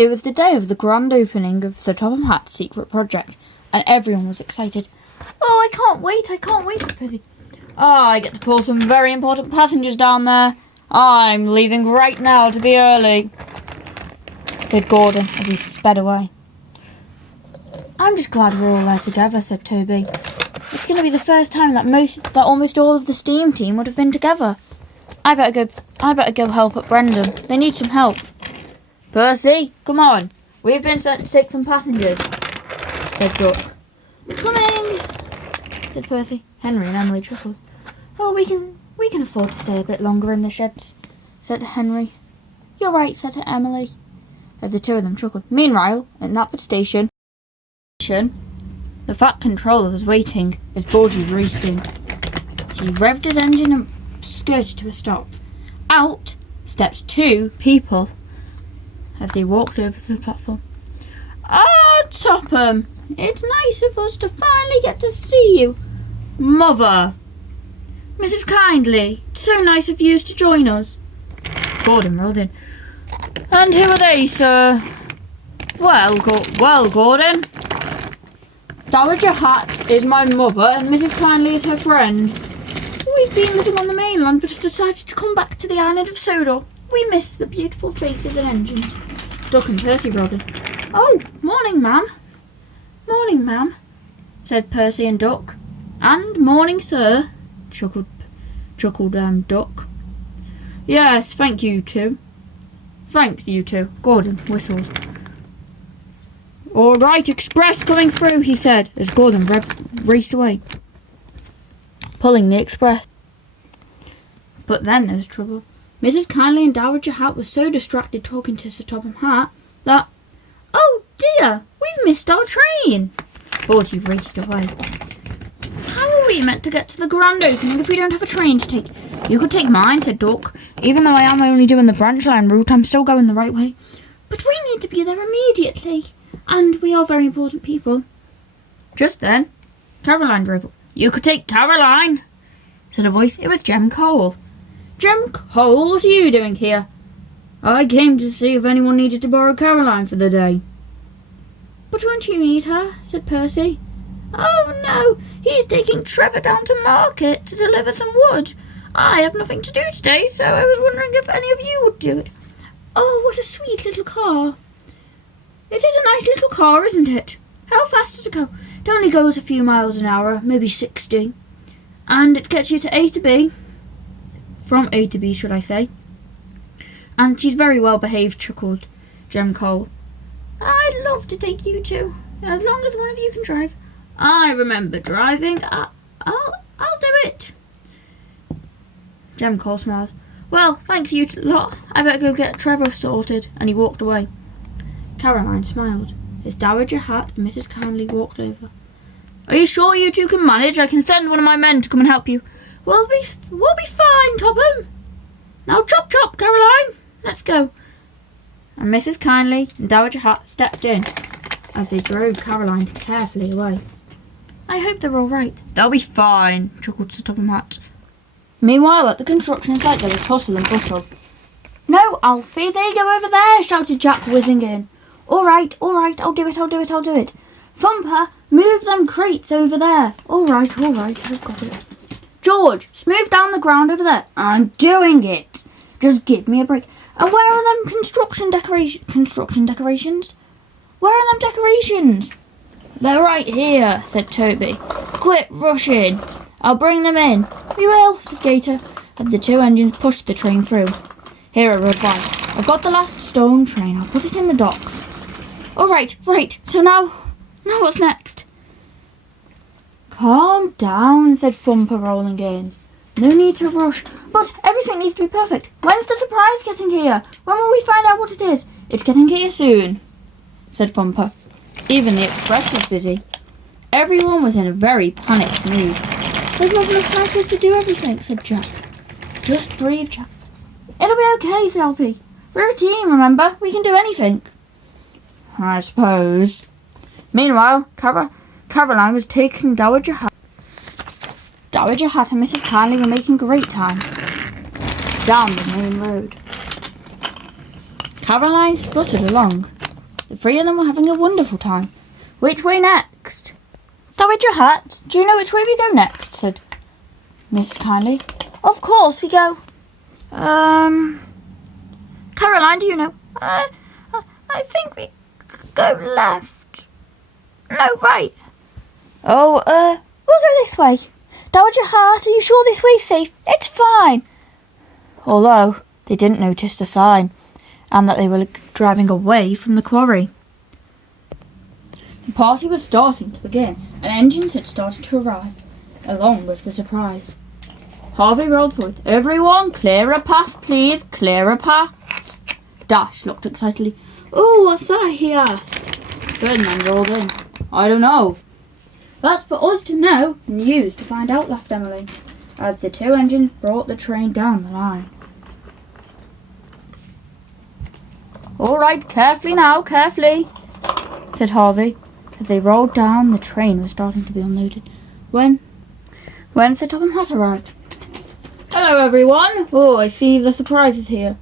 It was the day of the grand opening of Sir Topham Hatt's secret project, and everyone was excited. "Oh, I can't wait, said Percy. "I get to pull some very important passengers down there. I'm leaving right now to be early," said Gordon as he sped away. "I'm just glad we're all there together," said Toby. "It's going to be the first time that almost all of the steam team would have been together. I better go help at Brendan. They need some help." "Percy, come on. We've been sent to take some passengers," said Duck. "Coming," said Percy. Henry and Emily chuckled. "Oh, we can afford to stay a bit longer in the sheds," said Henry. "You're right," said Emily, as the two of them chuckled. Meanwhile, at Knapford Station, the Fat Controller was waiting as Borgie raced in. He revved his engine and skirted to a stop. Out stepped two people as they walked over to the platform. "Ah, Topham, it's nice of us to finally get to see you." "Mother!" "Mrs. Kyndley, it's so nice of you to join us." Gordon rolled in. "And who are they, sir?" Well, Gordon, Dowager Hatt is my mother and Mrs. Kyndley is her friend. We've been living on the mainland but have decided to come back to the island of Sodor. We miss the beautiful faces and engines." Duck and Percy rolled in. "Oh, morning, ma'am." "Morning, ma'am," said Percy and Duck. "And morning, sir," chuckled Duck. "Yes, thanks, you two." Gordon whistled. "All right, express coming through," he said, as Gordon raced away, pulling the express. But then there was trouble. Mrs. Kyndley and Dowager Hatt were so distracted talking to Sir Topham Hatt that, "Oh dear, we've missed our train." Borgie raced away. "How are we meant to get to the grand opening if we don't have a train to take?" "You could take mine," said Duck. "Even though I am only doing the branch line route, I'm still going the right way." "But we need to be there immediately, and we are very important people." Just then, Caroline drove up. "You could take Caroline," said a voice. It was Jem Cole. "Jem Cole, what are you doing here?" "I came to see if anyone needed to borrow Caroline for the day." "But won't you need her?" said Percy. "Oh no, he's taking Trevor down to market to deliver some wood. I have nothing to do today, so I was wondering if any of you would do it." "Oh, what a sweet little car." "It is a nice little car, isn't it? How fast does it go?" "It only goes a few miles an hour, maybe 60. And it gets you to A to B. From A to B, should I say. And she's very well behaved," chuckled Jem Cole. "I'd love to take you two, as long as one of you can drive." "I remember driving. I'll do it." Jem Cole smiled. "Well, thanks you lot. I better go get Trevor sorted," and he walked away. Caroline smiled as Dowager Hatt and Mrs. Kyndley walked over. "Are you sure you two can manage? I can send one of my men to come and help you." We'll be fine, Topham. Now chop chop, Caroline. Let's go." And Mrs. Kyndley and Dowager Hatt stepped in as they drove Caroline carefully away. "I hope they're all right." "They'll be fine," chuckled Sir Topham Hatt. Meanwhile, at the construction site, there was hustle and bustle. "No, Alfie, they go over there," shouted Jack, whizzing in. All right, I'll do it. Thumper, move them crates over there." All right, I've got it." "George, smooth down the ground over there." "I'm doing it. Just give me a break." "And where are them construction decorations? Where are them decorations?" "They're right here," said Toby. "Quit rushing. I'll bring them in." "We will," said Gator, and the two engines pushed the train through. "Here at Road 1. I've got the last stone train. I'll put it in the docks." "All right. So now what's next?" "Calm down," said Thumper, rolling in. "No need to rush. But everything needs to be perfect. When's the surprise getting here? When will we find out what it is?" "It's getting here soon," said Thumper. Even the express was busy. Everyone was in a very panicked mood. "There's not enough time for us to do everything," said Jack. "Just breathe, Jack." "It'll be okay," said Alfie. "We're a team, remember? We can do anything." "I suppose." Meanwhile, Caroline was taking Dowager Hatt. Dowager Hatt and Mrs. Kyndley were making great time down the main road. Caroline sputtered along, The three of them were having a wonderful time. Which way next? Dowager Hat, do you know which way we go next? Said Mrs. Kyndley. Of course we go. Caroline, do you know? I think we go left. No, right. Oh, we'll go this way. Dowager Hat, are you sure this way's safe? It's fine. Although they didn't notice the sign, and that they were driving away from the quarry. The party was starting to begin, and engines had started to arrive, along with the surprise. Harvey rolled forward. Everyone, clear a path, please, clear a path. Dash looked excitedly. Oh, what's that? He asked. Ferdinand rolled in. I don't know. That's for us to know and use to find out, laughed Emily, as the two engines brought the train down the line. All right, carefully now, carefully, said Harvey. As they rolled down, the train was starting to be unloaded. When Sir Topham Hatt arrived. Hello, everyone. Oh, I see the surprise is here.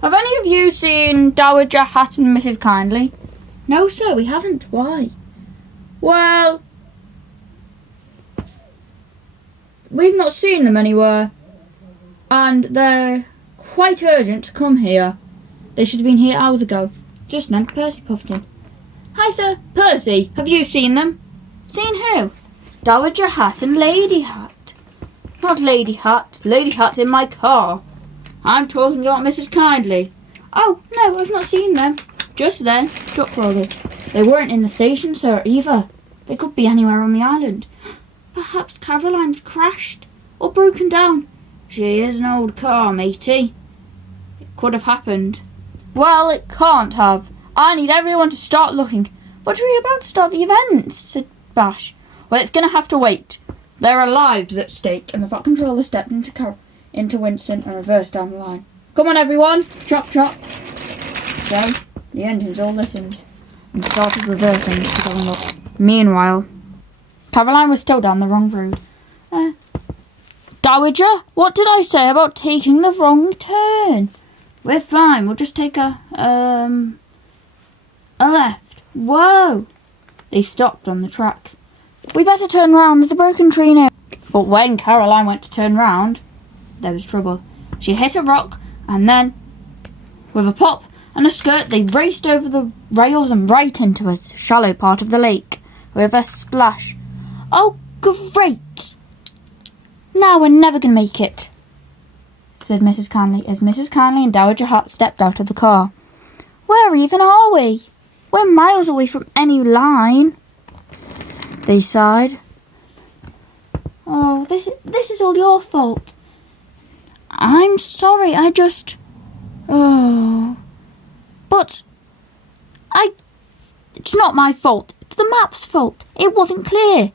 Have any of you seen Dowager Hat and Mrs. Kyndley? No, sir, we haven't. Why? Well, we've not seen them anywhere, and they're quite urgent to come here. They should have been here hours ago. Just then, Percy puffed in. Hi, sir. Percy, have you seen them? Seen who? Dowager Hat and Lady Hat. Not Lady Hat. Lady Hat's in my car. I'm talking about Mrs. Kyndley. Oh, no, I've not seen them. Just then, Duck rolled. They weren't in the station, sir, either. They could be anywhere on the island. Perhaps Caroline's crashed or broken down. She is an old car, matey. It could have happened. Well, it can't have. I need everyone to start looking. But we're about to start the events, said Bash. Well, it's going to have to wait. There are lives at stake, and the Fat Controller stepped into Winston and reversed down the line. Come on, everyone. Chop, chop. So, the engines all listened and started reversing to go and look. Meanwhile, Caroline was still down the wrong road. Dowager, what did I say about taking the wrong turn? We're fine. We'll just take a left. Whoa! They stopped on the tracks. We better turn round. There's a broken tree near. But when Caroline went to turn round, there was trouble. She hit a rock, and then, with a pop and a skirt, they raced over the rails and right into a shallow part of the lake, with a splash. Oh, great! Now we're never going to make it, said Mrs. Kyndley, as Mrs. Kyndley and Dowager Hat stepped out of the car. Where even are we? We're miles away from any line. They sighed. Oh, this is all your fault. I'm sorry, But it's not my fault. It's the map's fault. It wasn't clear.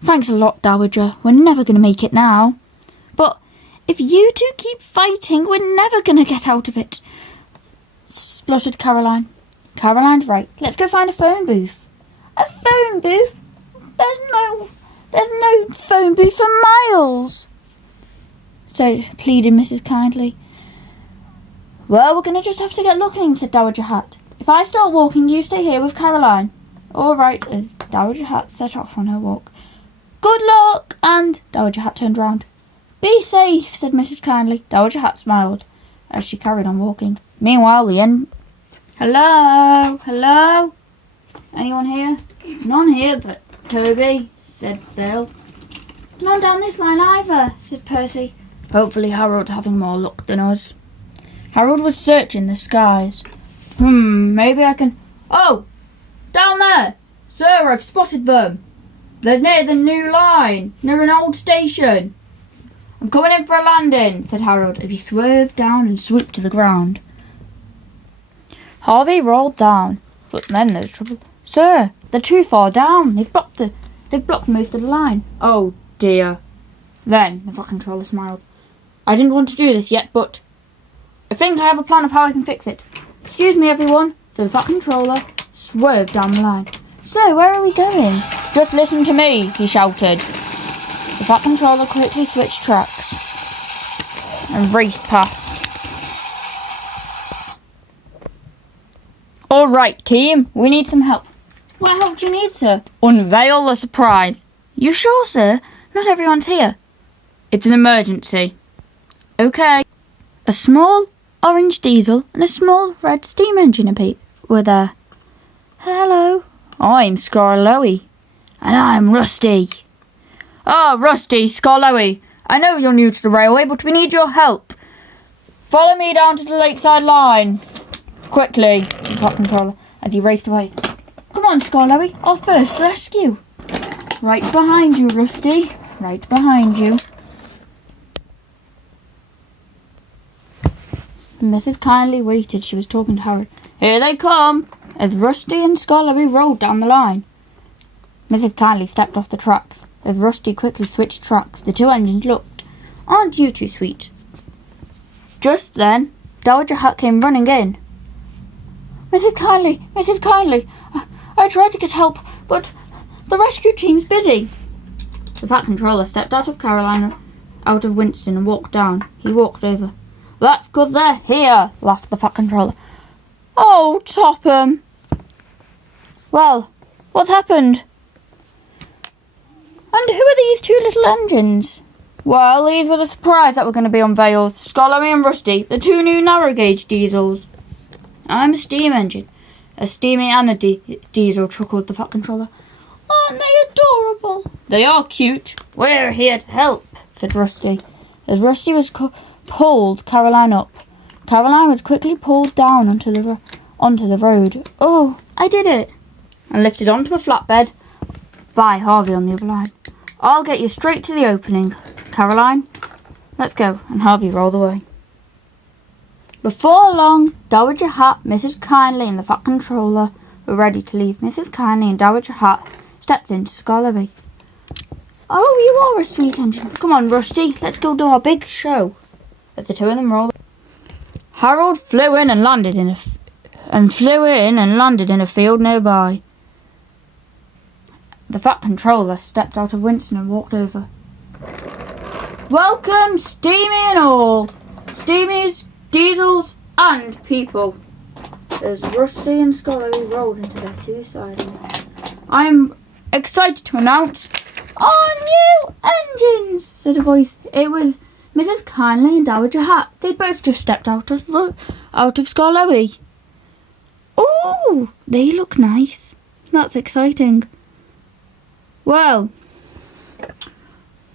Thanks a lot, Dowager. We're never going to make it now. But if you two keep fighting, we're never going to get out of it, spluttered Caroline. Caroline's right. Let's go find a phone booth. A phone booth? There's no phone booth for miles, so pleaded Mrs. Kyndley. Well, we're going to just have to get looking, said Dowager Hat. If I start walking, you stay here with Caroline. All right, as Dowager Hat set off on her walk. Good luck! And Dowager Hat turned round. Be safe, said Mrs. Kyndley. Dowager Hat smiled as she carried on walking. Meanwhile, Hello? Hello? Anyone here? None here but Toby, said Bill. None down this line either, said Percy. Hopefully Harold's having more luck than us. Harold was searching the skies. Maybe I can... Oh! Down there! Sir, I've spotted them. They're near the new line, near an old station. I'm coming in for a landing, said Harold, as he swerved down and swooped to the ground. Harvey rolled down, but then there was trouble. Sir, they're too far down. They've blocked most of the line. Oh dear. Then the Fat Controller smiled. I didn't want to do this yet, but I think I have a plan of how I can fix it. Excuse me, everyone. So the Fat Controller swerved down the line. So where are we going? Just listen to me, he shouted. The Fat Controller quickly switched tracks and raced past. All right, team, we need some help. What help do you need, sir? Unveil the surprise. You sure, sir? Not everyone's here. It's an emergency. Okay. A small orange diesel and a small red steam engine were there. Hello. I'm Scarloey. And I'm Rusty. Ah, Rusty, Scarloey. I know you're new to the railway, but we need your help. Follow me down to the lakeside line. Quickly, said the top controller as he raced away. Come on, Scarloey, our first rescue. Right behind you, Rusty. Right behind you. Mrs. Kyndley waited. She was talking to Harold. Here they come, as Rusty and Scarloey rolled down the line. Mrs. Kyndley stepped off the tracks. As Rusty quickly switched tracks, the two engines looked. Aren't you two sweet? Just then, Dowager Hatt came running in. Mrs. Kyndley, I tried to get help, but the rescue team's busy. The Fat Controller stepped out of Winston and walked down. He walked over. That's 'cause they're here, laughed the Fat Controller. Oh, Topham. Well, what's happened? And who are these two little engines? Well, these were the surprise that were going to be unveiled. Scarloey and Rusty, the two new narrow gauge diesels. I'm a steam engine. A steamy and a diesel, chuckled the Fat Controller. Aren't they adorable? They are cute. We're here to help, said Rusty. As Rusty pulled Caroline up, Caroline was quickly pulled down onto the road. Oh, I did it. And lifted onto a flatbed by Harvey on the other line. I'll get you straight to the opening, Caroline. Let's go. And Harvey rolled away. Before long, Dowager Hatt, Mrs. Kyndley and the Fat Controller were ready to leave. Mrs. Kyndley and Dowager Hatt stepped into Scarloey. Oh, you are a sweet engine. Come on, Rusty, let's go do our big show. As the two of them rolled, Harold flew in and landed in a field nearby. The Fat Controller stepped out of Winston and walked over. Welcome, Steamy and all. Steamies, diesels, and people. As Rusty and Scarloey rolled into their two-sided. I'm excited to announce our new engines, said a voice. It was Mrs. Kyndley and Dowager Hatt. They both just stepped out of Scarloey. Ooh, they look nice. That's exciting. Well,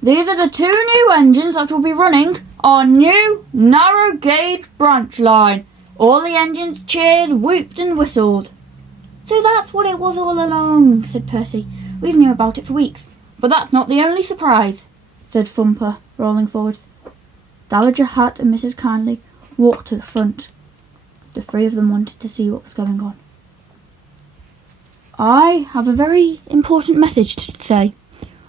these are the two new engines that will be running our new narrow gauge branch line. All the engines cheered, whooped and whistled. So that's what it was all along, said Percy. We've knew about it for weeks. But that's not the only surprise, said Thumper, rolling forwards. Dowager Hatt and Mrs. Kyndley walked to the front. The three of them wanted to see what was going on. I have a very important message to say.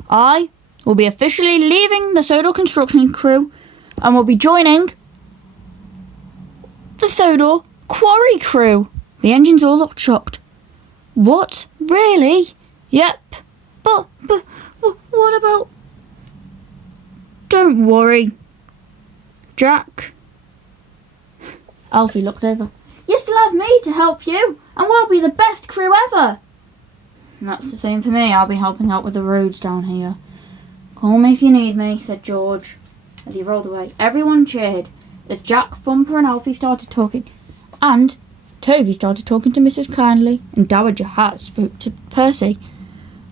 I will be officially leaving the Sodor construction crew and will be joining the Sodor quarry crew. The engines all looked shocked. What? Really? Yep. But what about... Don't worry, Jack. Alfie looked over. You still have me to help you, and we'll be the best crew ever. And that's the same for me. I'll be helping out with the roads down here. Call me if you need me, said George, as he rolled away. Everyone cheered as Jack, Thumper and Alfie started talking, and Toby started talking to Mrs. Kyndley, and Dowager Hatt spoke to Percy.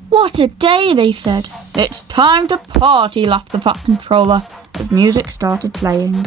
What a day, they said. It's time to party, laughed the Fat Controller, as music started playing.